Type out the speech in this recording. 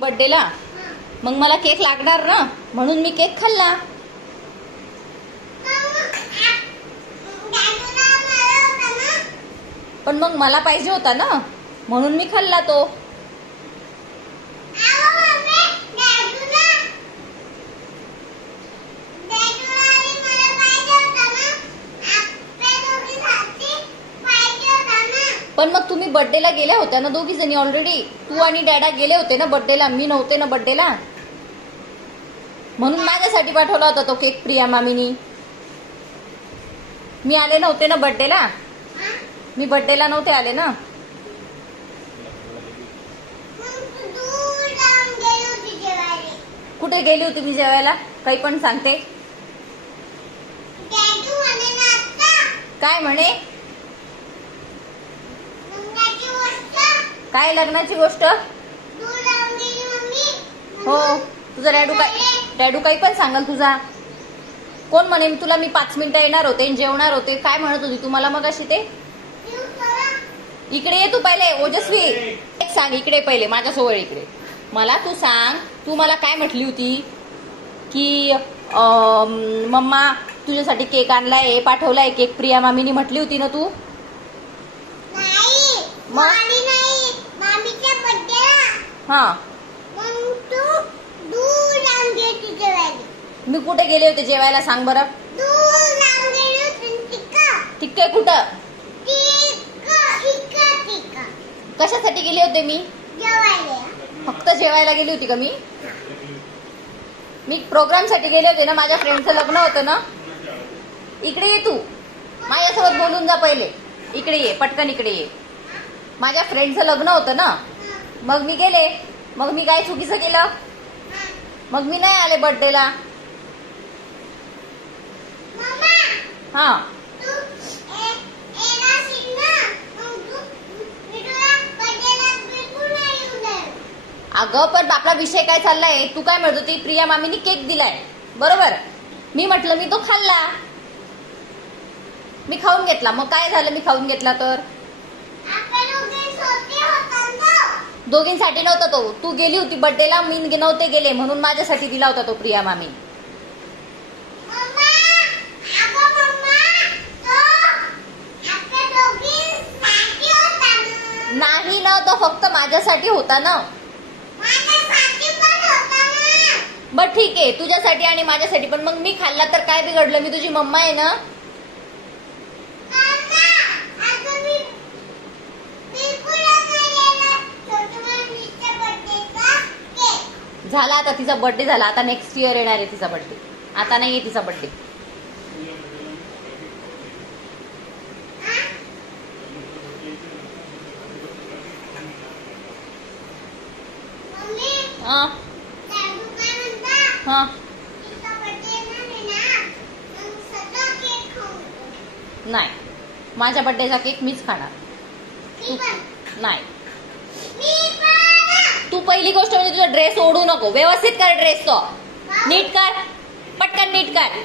बर्थडेला, मग मला केक लागणार ना, म्हणून मी केक खाल्ला. पण मग मला पाहिजे होता ना, म्हणून मी खाल्ला तो. पण मग तुम्ही बर्थडेला गेल्या होत्या ना दोघी जणी ऑलरेडी. तू आणि डॅडा गेले होते ना बर्थडेला, मी नव्हते ना बर्थडेला, म्हणून माझ्यासाठी पाठवला होता तो केक प्रिया मामीनी. मी आले नव्हते ना बर्थडेला, मी बर्थडेला नव्हते आले ना. कुठे गेली होती मी जेवायला? काही पण सांगते. काय म्हणे? काय लग्नाची गोष्ट? हो, तुझा डॅडू काही पण सांगाल तुझा. कोण म्हणे तुला मी 5 मिनिटं येणार होते, जेवणार होते, काय म्हणत होती तुम्हाला मग अशी ते? इकडे ये तू पहिले ओजस्वी, एक सांग इकडे पहिले माझ्यासोबत इकडे. मला तू सांग, तू मला काय म्हटली होती की मम्मा तुझ्यासाठी केक आणलाय, पाठवलाय केक प्रिया मामीनी म्हटली होती ना तू? हा, मी कुठे गेले होते जेवायला सांग बरं? ठीक आहे, कुठं? कशासाठी गेले होते मी? फक्त जेवायला गेली होती का मी? मी प्रोग्राम साठी गेले होते ना, माझ्या फ्रेंडचं लग्न होतं ना. इकडे ये तू, माझ्यासोबत बोलून जा पहिले. इकडे ये, पटकन इकडे ये. माझ्या फ्रेंडचं लग्न होतं ना, मग मी गेले. मग मी काय चुकीचं केलं? मग मी नाही आले बर्थडेला. हा, अगं पण आपला विषय काय चाललाय? तू काय म्हणत होती? प्रिया मामीनी केक दिलाय बरोबर. मी म्हटलं मी तो खाल्ला, मी खाऊन घेतला. मग काय झालं मी खाऊन घेतला तर? दोघींसाठी नव्हता तो. तू गेली होती बर्थडेला, मी नव्हते गेले, म्हणून माझ्यासाठी दिला होता तो प्रिया मामी. नाही ना, तो फक्त माझ्यासाठी होता ना. बर ठीक आहे, तुझ्यासाठी आणि माझ्यासाठी. पण मग मी खाल्ला तर काय बिघडलं? मी तुझी मम्मा आहे ना. झाला आता तिचा बर्थडे झाला, आता नेक्स्ट इयर येणार आहे तिचा बर्थडे, आता नाही आहे तिचा बर्थडे. नाही, माझ्या बर्थडेचा केक मीच खाणार. नाही, तू पहिली गोष्ट म्हणजे तुझा ड्रेस ओढू नको. व्यवस्थित कर ड्रेस, तो नीट कर, पटकन नीट कर.